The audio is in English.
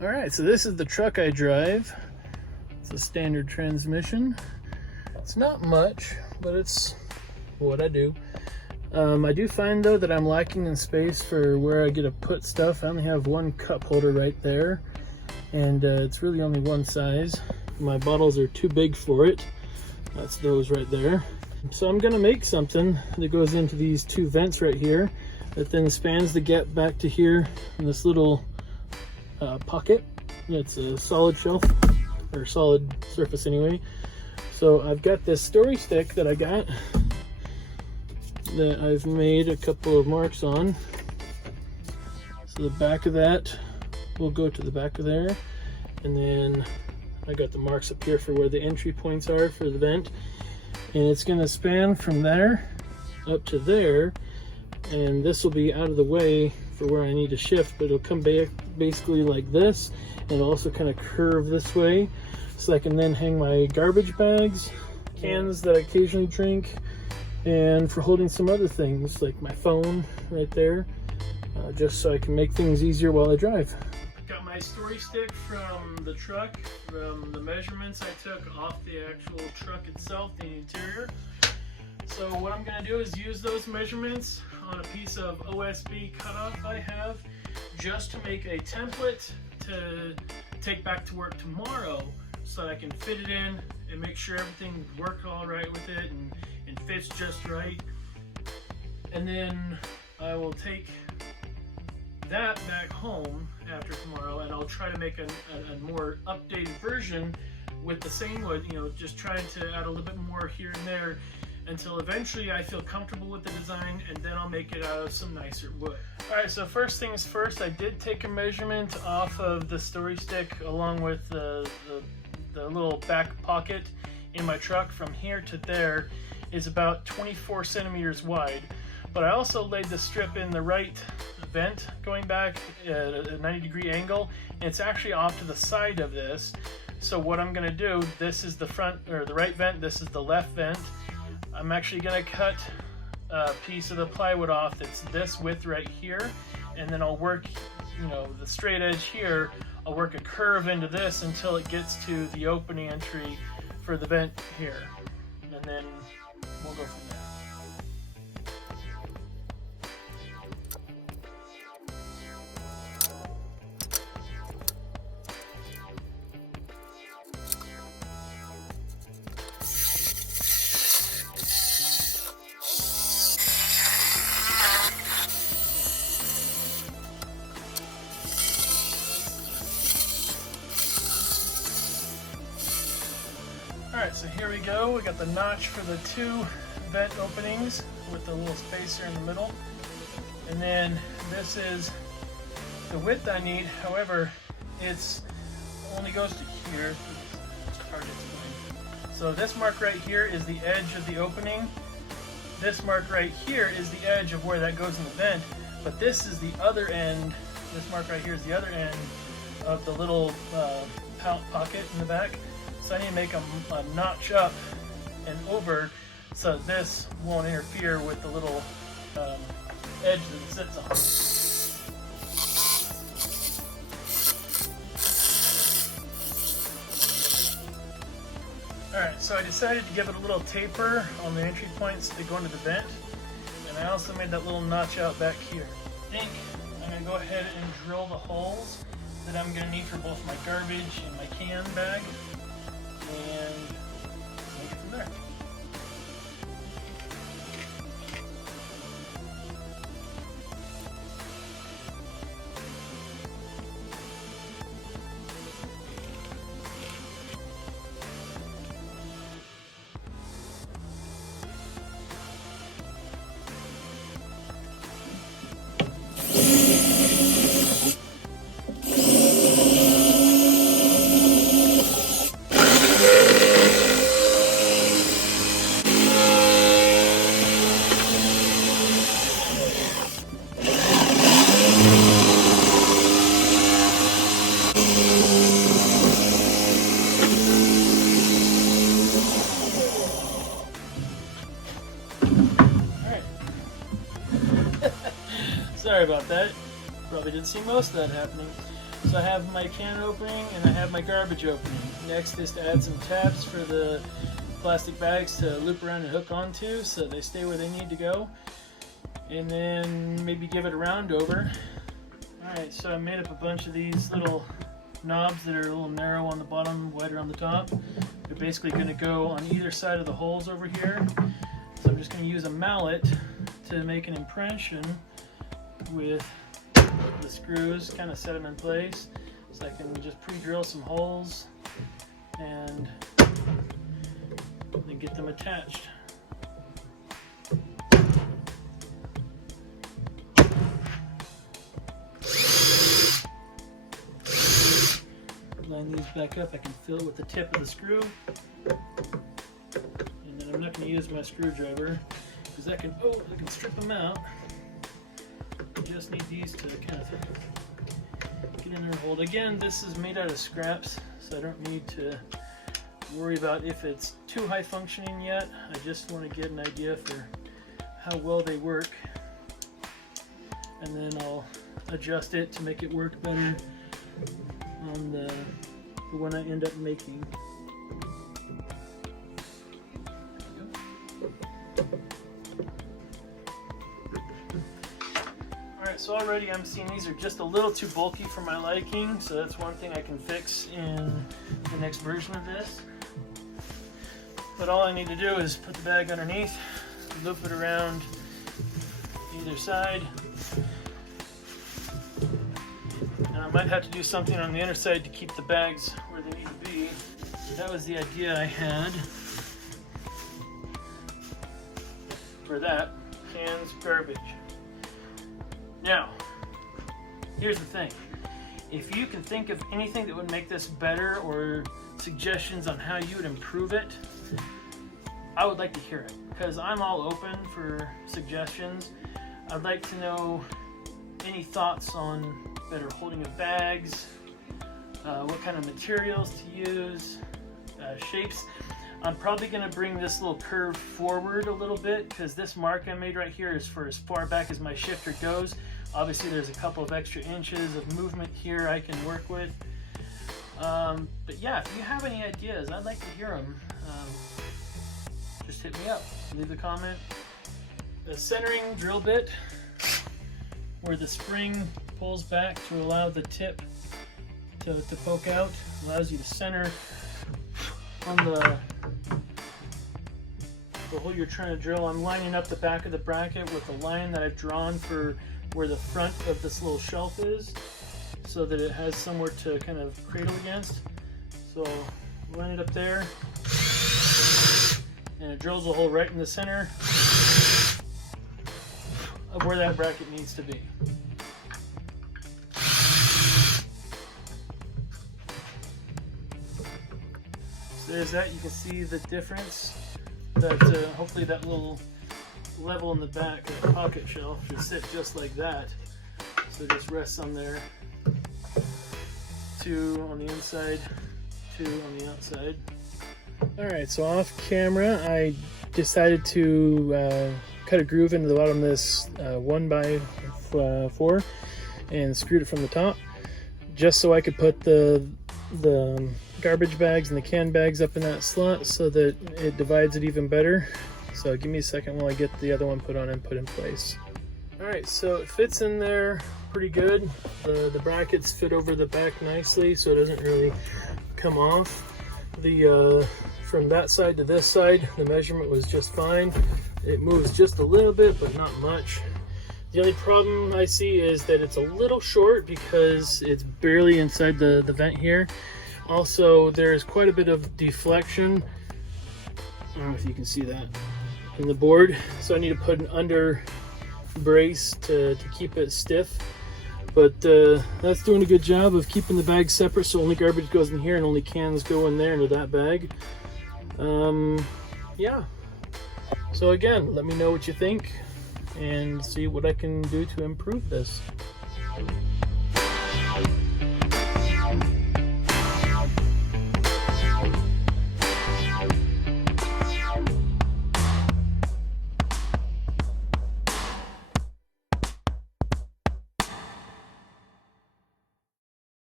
All right, so this is the truck I drive. It's a standard transmission. It's not much, but it's what I do. I do find though that I'm lacking in space for where I get to put stuff. I only have one cup holder right there, and it's really only one size. My bottles are too big for it. That's those right there. So I'm gonna make something that goes into these two vents right here that then spans the gap back to here in this little pocket. It's a solid shelf, or solid surface anyway. So I've got this story stick that I got that I've made a couple of marks on. So the back of that will go to the back of there, and then I got the marks up here for where the entry points are for the vent, and it's going to span from there up to there, and this will be out of the way for where I need to shift, but it'll come back basically like this, and it'll also kind of curve this way, so I can then hang my garbage bags, cans that I occasionally drink, and for holding some other things like my phone right there, just so I can make things easier while I drive. Got my story stick from the truck, from the measurements I took off the actual truck itself, the interior. So what I'm going to do is use those measurements on a piece of OSB cutoff I have, just to make a template to take back to work tomorrow, so that I can fit it in and make sure everything worked all right with it and fits just right. And then I will take that back home after tomorrow, and I'll try to make a more updated version with the same wood, you know, just trying to add a little bit more here and there until eventually I feel comfortable with the design, and then I'll make it out of some nicer wood. Alright, so first things first, I did take a measurement off of the story stick along with the little back pocket in my truck. From here to there is about 24 centimeters wide, but I also laid the strip in the right vent going back at a 90-degree angle, and it's actually off to the side of this. So what I'm going to do, this is the front or the right vent, this is the left vent. I'm actually going to cut a piece of the plywood off that's this width right here, and then I'll work, you know, the straight edge here, I'll work a curve into this until it gets to the opening entry for the vent here, and then we'll go from there. Alright, so here we go. We got the notch for the two vent openings with the little spacer in the middle. And then this is the width I need. However, it's only goes to here. It's hard to explain. So this mark right here is the edge of the opening. This mark right here is the edge of where that goes in the vent. But this is the other end. This mark right here is the other end of the little pocket in the back. So I need to make a notch up and over so this won't interfere with the little edge that it sits on. Alright, so I decided to give it a little taper on the entry points that go into the vent, and I also made that little notch out back here. I think I'm going to go ahead and drill the holes that I'm going to need for both my garbage and my can bag, and make it from there. Sorry about that. Probably didn't see most of that happening. So I have my can opening and I have my garbage opening. Next is to add some tabs for the plastic bags to loop around and hook onto so they stay where they need to go. And then maybe give it a round over. Alright, so I made up a bunch of these little knobs that are a little narrow on the bottom, wider on the top. They're basically going to go on either side of the holes over here. So I'm just going to use a mallet to make an impression with the screws, kind of set them in place so I can just pre-drill some holes and then get them attached. Line these back up, I can fill it with the tip of the screw. And then I'm not going to use my screwdriver because I can strip them out. I just need these to kind of get in there and hold. Again, this is made out of scraps, so I don't need to worry about if it's too high functioning yet. I just want to get an idea for how well they work, and then I'll adjust it to make it work better on the one I end up making. Alright, so already I'm seeing these are just a little too bulky for my liking, so that's one thing I can fix in the next version of this. But all I need to do is put the bag underneath, loop it around either side. And I might have to do something on the inner side to keep the bags where they need to be. That was the idea I had for that. Cans, garbage. Now, here's the thing. If you can think of anything that would make this better or suggestions on how you would improve it, I would like to hear it, because I'm all open for suggestions. I'd like to know any thoughts on better holding of bags, what kind of materials to use, shapes. I'm probably going to bring this little curve forward a little bit because this mark I made right here is for as far back as my shifter goes. Obviously there's a couple of extra inches of movement here I can work with. But yeah, if you have any ideas, I'd like to hear them. Just hit me up, leave a comment. The centering drill bit where the spring pulls back to allow the tip to poke out, allows you to center on the hole you're trying to drill. I'm lining up the back of the bracket with the line that I've drawn for where the front of this little shelf is, so that it has somewhere to kind of cradle against. So line it up there, and it drills a hole right in the center of where that bracket needs to be. So there's that. You can see the difference. That hopefully that little level in the back of the pocket shelf should sit just like that. So it just rests on there. 2 on the inside, 2 on the outside. Alright, so off camera I decided to cut a groove into the bottom of this 1x4 and screwed it from the top, just so I could put the garbage bags and the can bags up in that slot so that it divides it even better. So give me a second while I get the other one put on and put in place. Alright, so it fits in there pretty good. The brackets fit over the back nicely, so it doesn't really come off. From that side to this side, the measurement was just fine. It moves just a little bit, but not much. The only problem I see is that it's a little short because it's barely inside the vent here. Also, there's quite a bit of deflection. I don't know if you can see that in the board. So I need to put an under brace to keep it stiff. But that's doing a good job of keeping the bag separate, so only garbage goes in here and only cans go in there into that bag. Yeah. So again, let me know what you think and see what I can do to improve this.